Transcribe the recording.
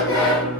Amen.